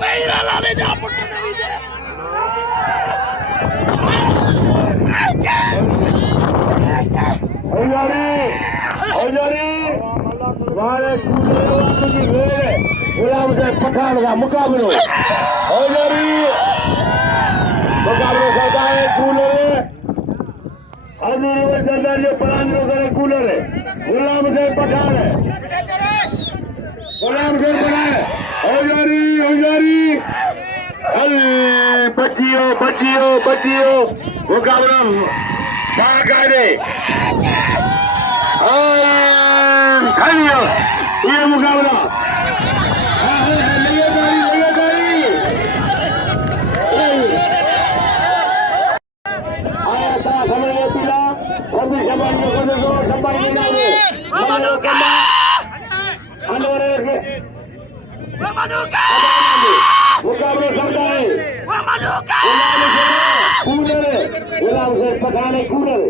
मेरा लाले जा पुट्टे गुलाम से पठान का मुकाबलो मुकाबलो करता है कूलर जो परान करे कूलर है गुलाम से पठान है गुलाम से पठान बचियो बचियो बचियो मुकाबला ये मुकाबला मुकाबला करता है गुलाम से पठाने कूलर